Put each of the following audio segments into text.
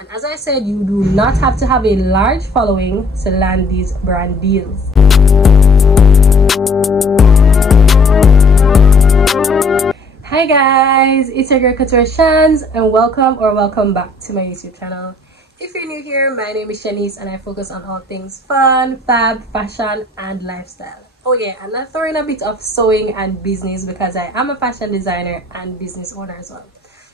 And as I said, you do not have to have a large following to land these brand deals. Hi guys, it's your girl Couture Shanz, and welcome back to my YouTube channel. If you're new here, my name is Shanice and I focus on all things fun, fab, fashion and lifestyle. Oh yeah, and I'm throwing a bit of sewing and business because I am a fashion designer and business owner as well.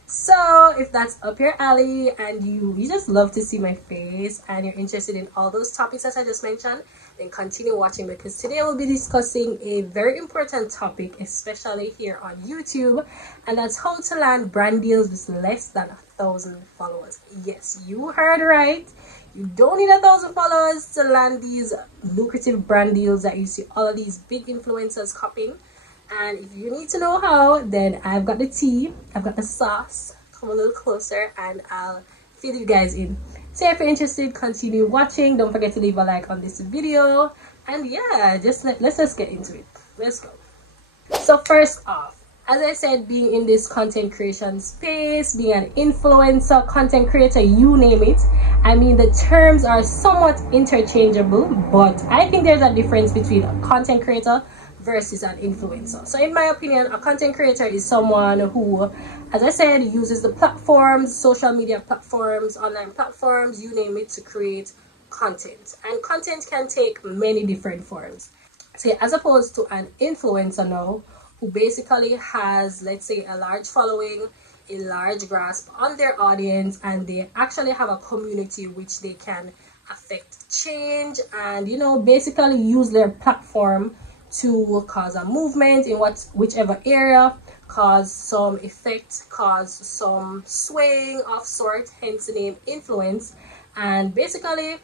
So if that's up your alley and you just love to see my face and you're interested in all those topics that I just mentioned, then continue watching, because today we'll be discussing a very important topic, especially here on YouTube, and that's how to land brand deals with less than 1,000 followers. Yes, you heard right. You don't need 1,000 followers to land these lucrative brand deals that you see all of these big influencers copying. And if you need to know how, then I've got the tea, I've got the sauce. Come a little closer and I'll fill you guys in. So if you're interested, continue watching. Don't forget to leave a like on this video. And yeah, let's just get into it. Let's go. So first off, as I said, being in this content creation space, being an influencer, content creator, you name it, I mean, the terms are somewhat interchangeable, but I think there's a difference between a content creator versus an influencer. So in my opinion, a content creator is someone who, as I said, uses the platforms, social media platforms, online platforms, you name it, to create content. And content can take many different forms. So as opposed to an influencer now, who basically has, let's say, a large following, a large grasp on their audience, and they actually have a community which they can affect change and, you know, basically use their platform to cause a movement in whichever area, cause some effect, cause some swaying of sort, hence the name influence, and basically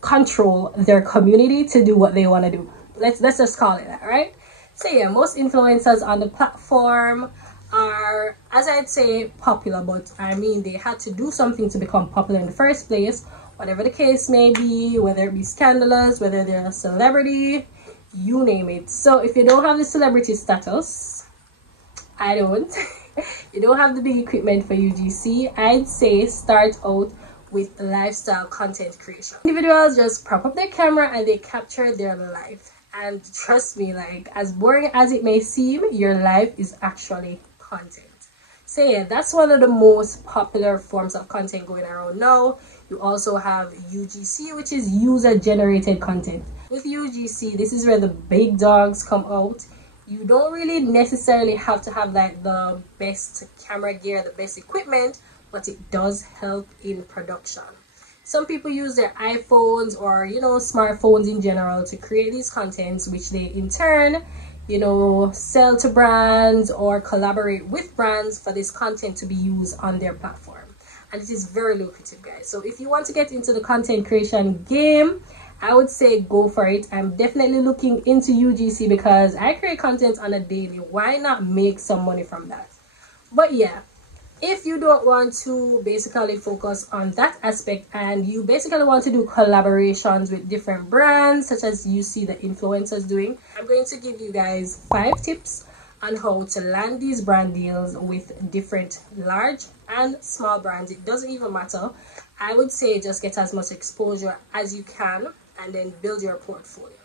control their community to do what they want to do. Let's just call it that, right? So yeah, most influencers on the platform are, as I'd say, popular, but I mean, they had to do something to become popular in the first place. Whatever the case may be, whether it be scandalous, whether they're a celebrity, you name it. So if you don't have the celebrity status, I don't, you don't have the big equipment for UGC, I'd say start out with lifestyle content creation. Individuals just prop up their camera and they capture their life. And trust me, like, as boring as it may seem, your life is actually content. So yeah, that's one of the most popular forms of content going around now. You also have UGC, which is user-generated content. With UGC, this is where the big dogs come out. You don't really necessarily have to have like the best camera gear, the best equipment, but it does help in production. Some people use their iPhones or, you know, smartphones in general to create these contents, which they in turn, you know, sell to brands or collaborate with brands for this content to be used on their platform. And it is very lucrative, guys. So if you want to get into the content creation game, I would say go for it. I'm definitely looking into UGC because I create content on a daily. Why not make some money from that? But yeah, if you don't want to basically focus on that aspect and you basically want to do collaborations with different brands, such as you see the influencers doing, I'm going to give you guys 5 tips on how to land these brand deals with different large and small brands. It doesn't even matter. I would say just get as much exposure as you can and then build your portfolio.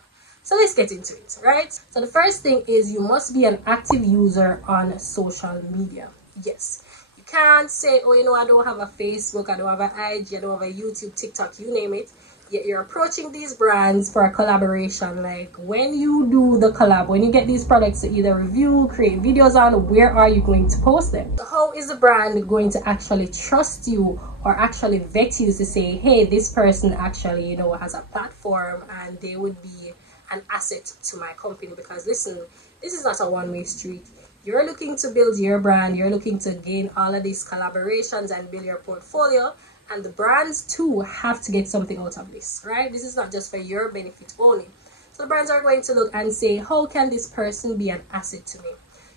So let's get into it, right? So the first thing is you must be an active user on social media. Yes. You can't say, oh, you know, I don't have a Facebook, I don't have an IG, I don't have a YouTube, TikTok, you name it. Yet you're approaching these brands for a collaboration. Like, when you do the collab, when you get these products to either review, create videos on, where are you going to post them? So how is the brand going to actually trust you or actually vet you to say, hey, this person actually, you know, has a platform and they would be an asset to my company? Because listen, this is not a one-way street. You're looking to build your brand, you're looking to gain all of these collaborations and build your portfolio. And the brands too have to get something out of this, right? This is not just for your benefit only. So the brands are going to look and say, how can this person be an asset to me?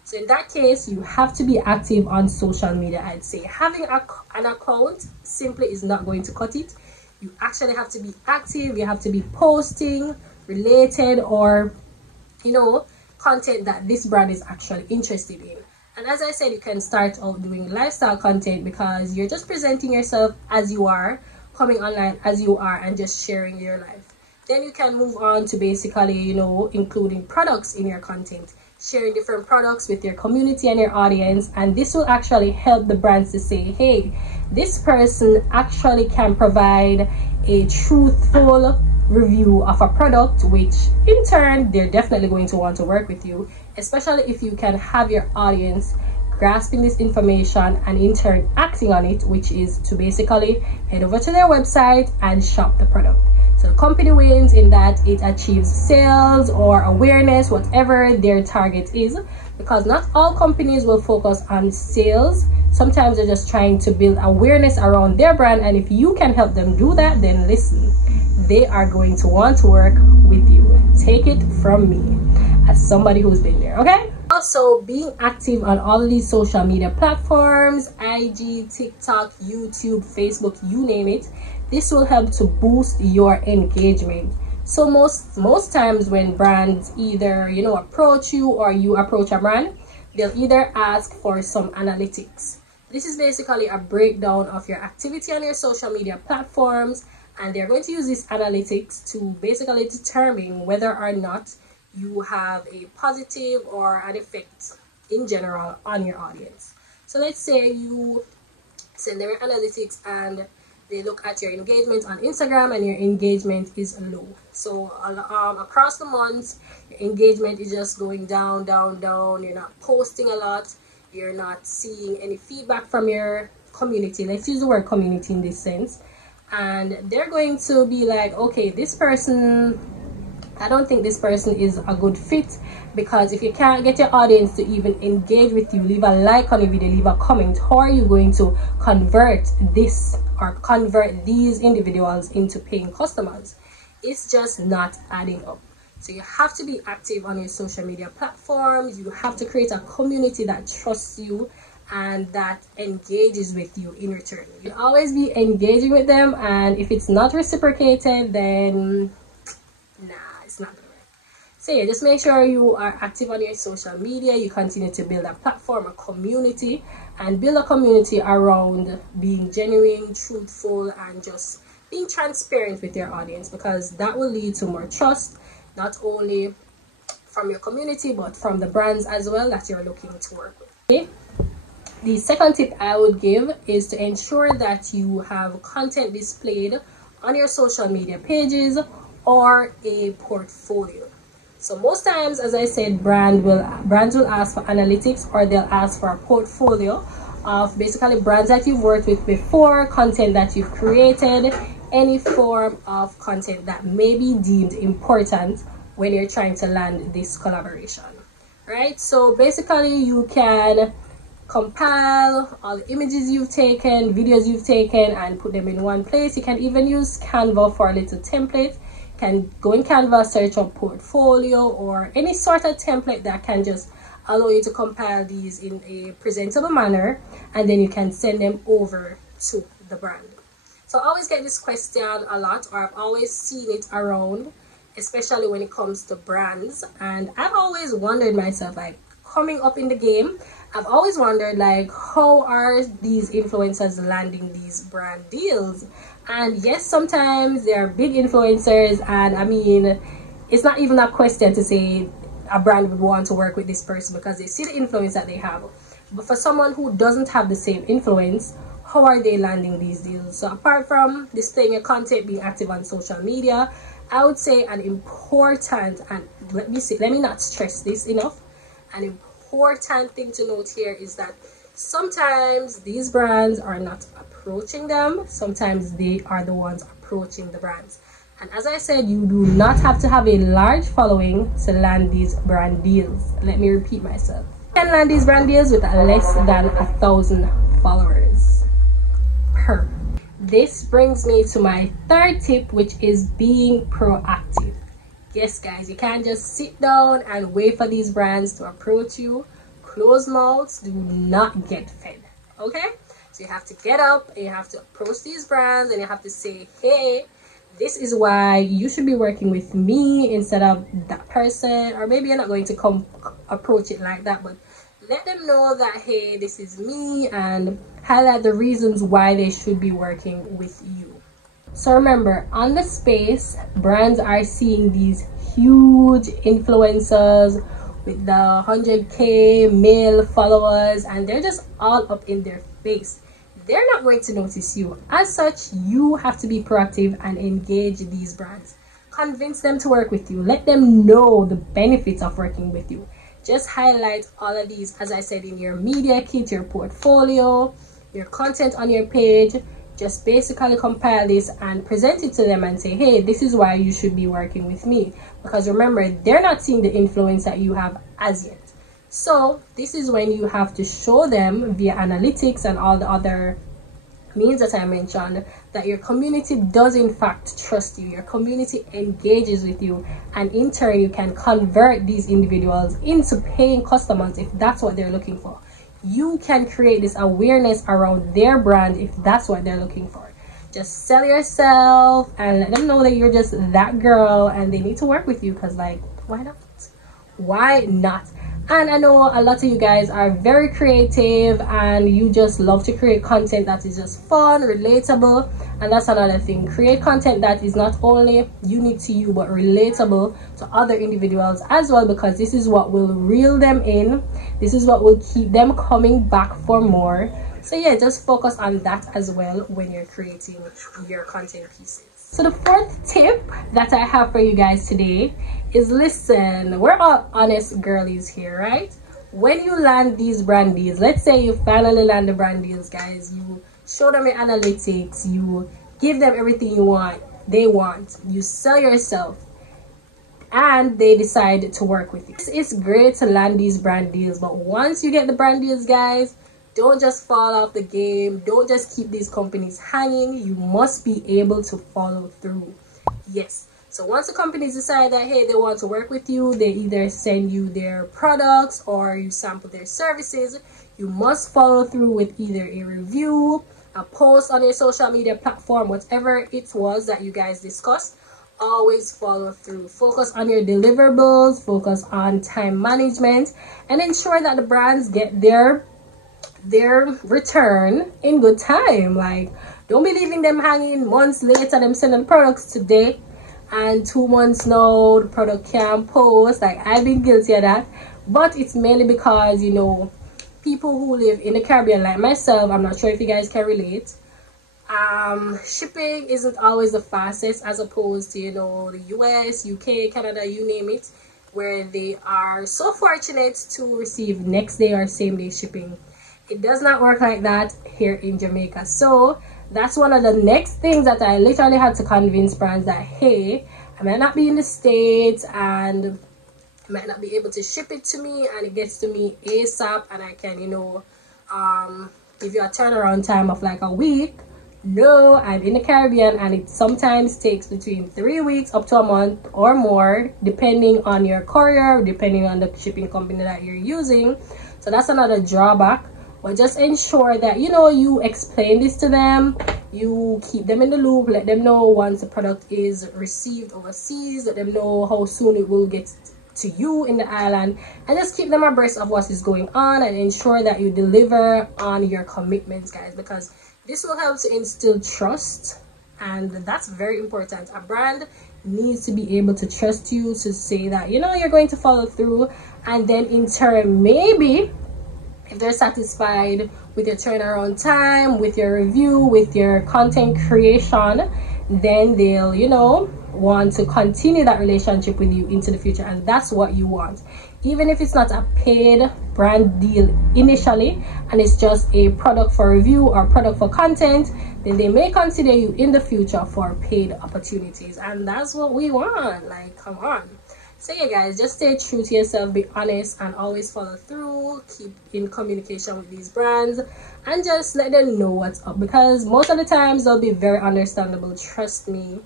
So in that case, you have to be active on social media. I'd say having an account simply is not going to cut it. You actually have to be active. You have to be posting related or, you know, content that this brand is actually interested in. And as I said, you can start out doing lifestyle content because you're just presenting yourself as you are, coming online as you are, and just sharing your life. Then you can move on to basically, you know, including products in your content, sharing different products with your community and your audience. And this will actually help the brands to say, hey, this person actually can provide a truthful review of a product, which in turn they're definitely going to want to work with you, especially if you can have your audience grasping this information and in turn acting on it, which is to basically head over to their website and shop the product. So the company wins in that it achieves sales or awareness, whatever their target is, because not all companies will focus on sales. Sometimes they're just trying to build awareness around their brand, and if you can help them do that, then listen, they are going to want to work with you. Take it from me as somebody who's been there, okay? Also, being active on all of these social media platforms, IG, TikTok, YouTube, Facebook, you name it, this will help to boost your engagement. So most times when brands either, you know, approach you or you approach a brand, they'll either ask for some analytics. This is basically a breakdown of your activity on your social media platforms, and they're going to use this analytics to basically determine whether or not you have a positive or an effect in general on your audience. So let's say you send them your analytics and they look at your engagement on Instagram and your engagement is low. So across the months, your engagement is just going down, down, down. You're not posting a lot. You're not seeing any feedback from your community. Let's use the word community in this sense. And they're going to be like, okay, this person, I don't think this person is a good fit, because if you can't get your audience to even engage with you, leave a like on your video, leave a comment, how are you going to convert this or convert these individuals into paying customers? It's just not adding up. So you have to be active on your social media platforms. You have to create a community that trusts you and that engages with you in return. You always be engaging with them, and if it's not reciprocated, then nah, it's not gonna work. So yeah, just make sure you are active on your social media. You continue to build a platform, a community, and build a community around being genuine, truthful, and just being transparent with your audience, because that will lead to more trust, not only from your community but from the brands as well that you're looking to work with. Okay? The second tip I would give is to ensure that you have content displayed on your social media pages or a portfolio. So most times, as I said, brands will ask for analytics, or they'll ask for a portfolio of basically brands that you've worked with before, content that you've created, any form of content that may be deemed important when you're trying to land this collaboration, right? So basically you can compile all the images you've taken, videos you've taken, and put them in one place. You can even use Canva for a little template. You can go in Canva, search up portfolio or any sort of template that can just allow you to compile these in a presentable manner, and then you can send them over to the brand. So I always get this question a lot, or I've always seen it around, especially when it comes to brands, and I've always wondered myself, like, coming up in the game, I've always wondered, like, how are these influencers landing these brand deals? And yes, sometimes they're big influencers, and I mean, it's not even a question to say a brand would want to work with this person because they see the influence that they have. But for someone who doesn't have the same influence, how are they landing these deals? So apart from displaying your content, being active on social media, I would say an important, and let me not stress this enough, an important thing to note here is that sometimes these brands are not approaching them. Sometimes they are the ones approaching the brands. And as I said, you do not have to have a large following to land these brand deals. Let me repeat myself. You can land these brand deals with less than 1,000 followers per. This brings me to my third tip, which is being proactive. Yes, guys, you can't just sit down and wait for these brands to approach you. Closed mouths do not get fed, okay? So you have to get up and you have to approach these brands and you have to say, hey, this is why you should be working with me instead of that person. Or maybe you're not going to come approach it like that, but let them know that, hey, this is me, and highlight the reasons why they should be working with you. So remember, on the space, brands are seeing these huge influencers with the 100k male followers, and they're just all up in their face. They're not going to notice you. As such, you have to be proactive and engage these brands. Convince them to work with you. Let them know the benefits of working with you. Just highlight all of these, as I said, in your media kit, your portfolio, your content on your page. Just basically compile this and present it to them and say, hey, this is why you should be working with me. Because remember, they're not seeing the influence that you have as yet. So this is when you have to show them via analytics and all the other means that I mentioned that your community does in fact trust you. Your community engages with you, and in turn you can convert these individuals into paying customers if that's what they're looking for. You can create this awareness around their brand if that's what they're looking for. Just sell yourself and let them know that you're just that girl and they need to work with you, because like, why not? Why not? And I know a lot of you guys are very creative and you just love to create content that is just fun, relatable, and that's another thing. Create content that is not only unique to you but relatable to other individuals as well, because this is what will reel them in. This is what will keep them coming back for more. So yeah, just focus on that as well when you're creating your content pieces. So the fourth tip that I have for you guys today is, listen, we're all honest girlies here, right? When you land these brand deals, let's say you finally land the brand deals, guys, you show them your analytics, you give them everything they want, you sell yourself, and they decide to work with you. It's great to land these brand deals, but once you get the brand deals, guys, don't just fall off the game. Don't just keep these companies hanging. You must be able to follow through. Yes. So once the companies decide that, hey, they want to work with you, they either send you their products or you sample their services. You must follow through with either a review, a post on your social media platform, whatever it was that you guys discussed. Always follow through. Focus on your deliverables, focus on time management, and ensure that the brands get their return in good time. Like, don't be leaving them hanging months later, them sending products today and 2 months now the product can't post. Like, I've been guilty of that, but it's mainly because, you know, people who live in the Caribbean like myself, I'm not sure if you guys can relate, shipping isn't always the fastest as opposed to, you know, the US, UK, Canada, you name it, where they are so fortunate to receive next day or same day shipping. It does not work like that here in Jamaica. So that's one of the next things that I literally had to convince brands that, hey, I might not be in the States and I might not be able to ship it to me and it gets to me ASAP and I can, you know, give you a turnaround time of like a week. No, I'm in the Caribbean and it sometimes takes between 3 weeks up to a month or more, depending on your courier, depending on the shipping company that you're using. So that's another drawback. But just ensure that, you know, you explain this to them, you keep them in the loop, let them know once the product is received overseas, let them know how soon it will get to you in the island, and just keep them abreast of what is going on and ensure that you deliver on your commitments, guys, because this will help to instill trust, and that's very important. A brand needs to be able to trust you, to say that, you know, you're going to follow through, and then in turn, maybe if they're satisfied with your turnaround time, with your review, with your content creation, then they'll, you know, want to continue that relationship with you into the future. And that's what you want. Even if it's not a paid brand deal initially and it's just a product for review or product for content, then they may consider you in the future for paid opportunities. And that's what we want. Like, come on. So yeah, guys, just stay true to yourself, be honest, and always follow through. Keep in communication with these brands and just let them know what's up, because most of the times they'll be very understandable. Trust me,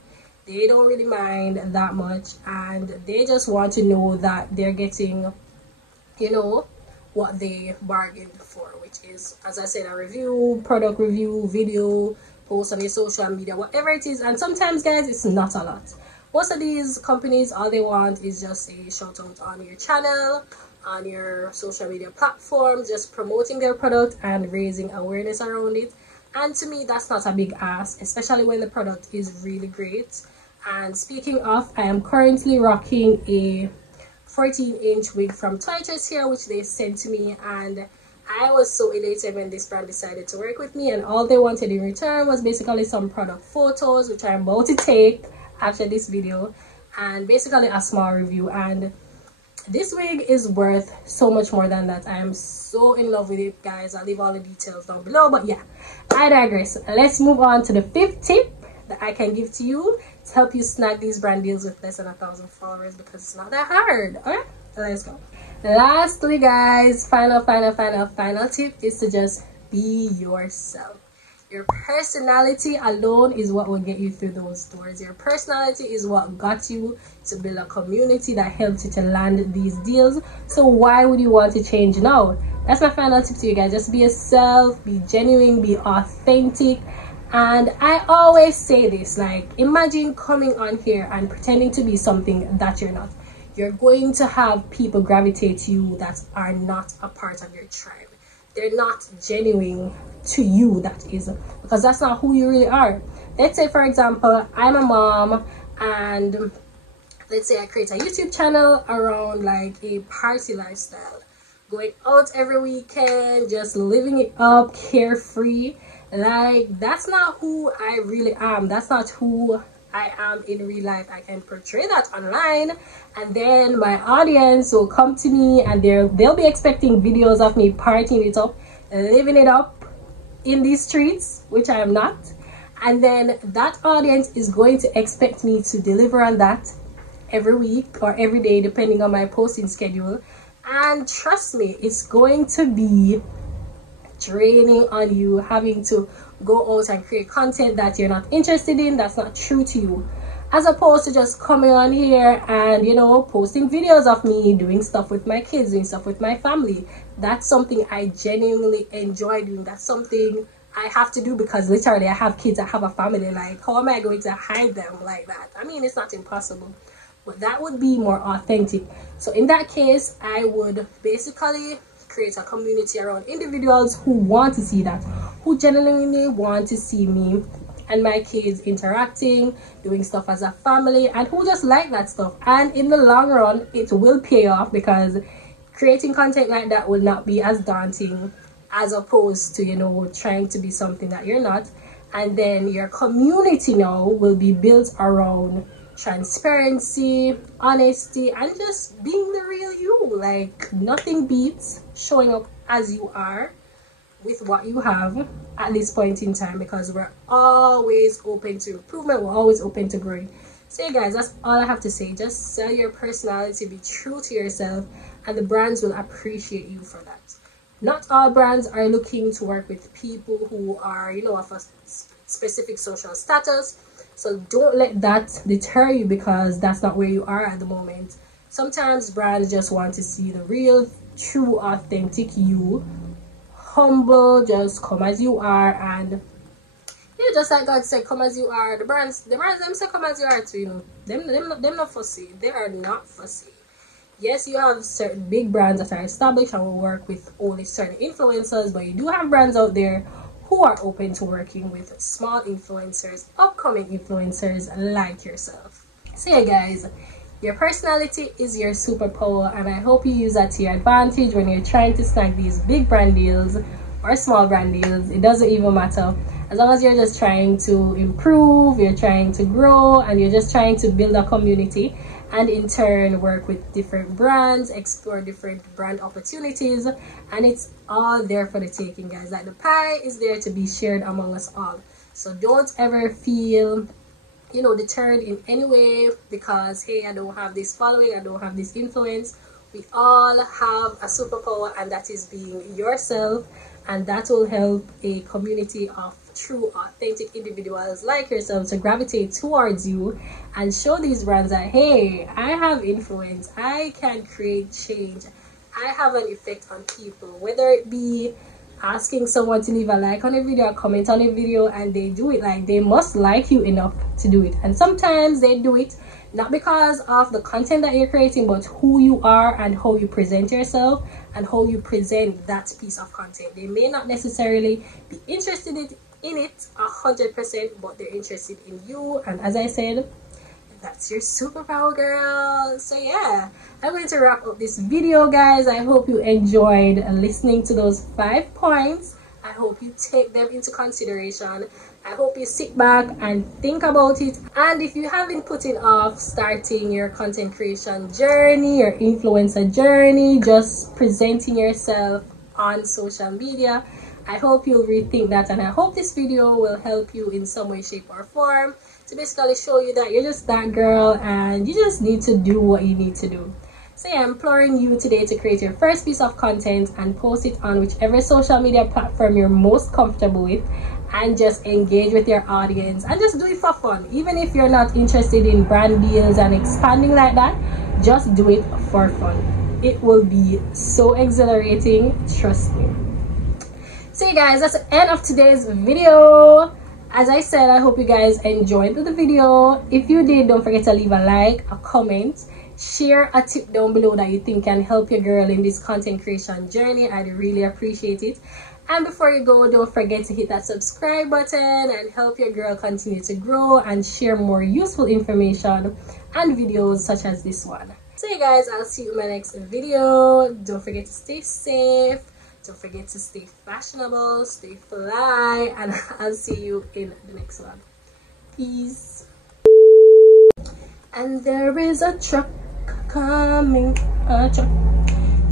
they don't really mind that much, and they just want to know that they're getting, you know, what they bargained for, which is, as I said, a review, product review, video, post on your social media, whatever it is. And sometimes, guys, it's not a lot. Most of these companies, all they want is just a shout out on your channel on your social media platforms, just promoting their product and raising awareness around it. And to me, that's not a big ask, especially when the product is really great. And speaking of, I am currently rocking a 14-inch wig from Couture here, which they sent to me, and I was so elated when this brand decided to work with me, and all they wanted in return was basically some product photos, which I'm about to take after this video, and basically a small review. And this wig is worth so much more than that. I am so in love with it, guys. I'll leave all the details down below, but yeah, I digress. Let's move on to the 5th tip that I can give to you to help you snag these brand deals with less than 1,000 followers, because it's not that hard. All right, let's go. Lastly, guys, final tip is to just be yourself. Your personality alone is what will get you through those doors. Your personality is what got you to build a community that helped you to land these deals. So why would you want to change now? That's my final tip to you guys. Just be yourself, be genuine, be authentic. And I always say this, like, imagine coming on here and pretending to be something that you're not. You're going to have people gravitate to you that are not a part of your tribe. They're not genuine to you, that is, because that's not who you really are. Let's say, for example, I'm a mom, and let's say I create a YouTube channel around like a party lifestyle, going out every weekend, just living it up, carefree. Like, that's not who I really am. That's not who I am in real life. I can portray that online, and then my audience will come to me and they'll be expecting videos of me partying it up, living it up in these streets, which I am not. And then that audience is going to expect me to deliver on that every week or every day, depending on my posting schedule. And trust me, it's going to be draining on you, having to go out and create content that you're not interested in, that's not true to you, as opposed to just coming on here and, you know, posting videos of me doing stuff with my kids, doing stuff with my family. That's something I genuinely enjoy doing. That's something I have to do because literally I have kids, I have a family. Like, how am I going to hide them like that? I mean, it's not impossible, but that would be more authentic. So in that case, I would basically create a community around individuals who want to see that, who genuinely want to see me and my kids interacting, doing stuff as a family, and who just like that stuff. And in the long run, it will pay off, because creating content like that will not be as daunting as opposed to, you know, trying to be something that you're not. And then your community now will be built around transparency, honesty, and just being the real you. Like, nothing beats showing up as you are with what you have at this point in time, because we're always open to improvement, we're always open to growing. So yeah, guys, that's all I have to say. Just sell your personality, be true to yourself, and the brands will appreciate you for that. Not all brands are looking to work with people who are, you know, of a specific social status. So don't let that deter you, because that's not where you are at the moment. Sometimes brands just want to see the real, true, authentic you. Humble, just come as you are. And yeah, just like God said, come as you are. The brands them say come as you are too, you know. Them not fussy. They are not fussy. Yes, you have certain big brands that are established and will work with only certain influencers, but you do have brands out there who are open to working with small influencers, upcoming influencers like yourself. So yeah, guys, your personality is your superpower, and I hope you use that to your advantage when you're trying to snag these big brand deals or small brand deals. It doesn't even matter, as long as you're just trying to improve, you're trying to grow, and you're just trying to build a community, and in turn work with different brands, explore different brand opportunities, and it's all there for the taking, guys. Like, the pie is there to be shared among us all. So don't ever feel, you know, deterred in any way because, hey, I don't have this following, I don't have this influence. We all have a superpower, and that is being yourself, and that will help a community of true, authentic individuals like yourself to gravitate towards you and show these brands that, hey, I have influence, I can create change, I have an effect on people. Whether it be asking someone to leave a like on a video, a comment on a video, and they do it, like, they must like you enough to do it. And sometimes they do it, not because of the content that you're creating, but who you are and how you present yourself and how you present that piece of content. They may not necessarily be interested in it 100%, but they're interested in you. And as I said, that's your superpower, girl. So yeah, I'm going to wrap up this video, guys. I hope you enjoyed listening to those 5 points. I hope you take them into consideration. I hope you sit back and think about it. And if you have been putting off starting your content creation journey, your influencer journey, just presenting yourself on social media, I hope you'll rethink that. And I hope this video will help you in some way, shape, or form to basically show you that you're just that girl and you just need to do what you need to do. So yeah, I'm imploring you today to create your first piece of content and post it on whichever social media platform you're most comfortable with, and just engage with your audience and just do it for fun. Even if you're not interested in brand deals and expanding like that, just do it for fun. It will be so exhilarating, trust me. So you guys, that's the end of today's video. As I said, I hope you guys enjoyed the video. If you did, don't forget to leave a like, a comment, share a tip down below that you think can help your girl in this content creation journey. I'd really appreciate it. And before you go, don't forget to hit that subscribe button and help your girl continue to grow and share more useful information and videos such as this one. So you guys, I'll see you in my next video. Don't forget to stay safe. Don't forget to stay fashionable, stay fly, and I'll see you in the next one. Peace. And there is a truck coming, a truck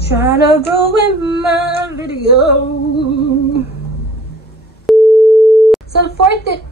trying to ruin my video. So fourth it,